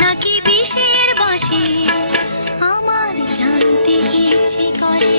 নাকি বিষের বাঁশি আমার জানতে ইচ্ছে করে।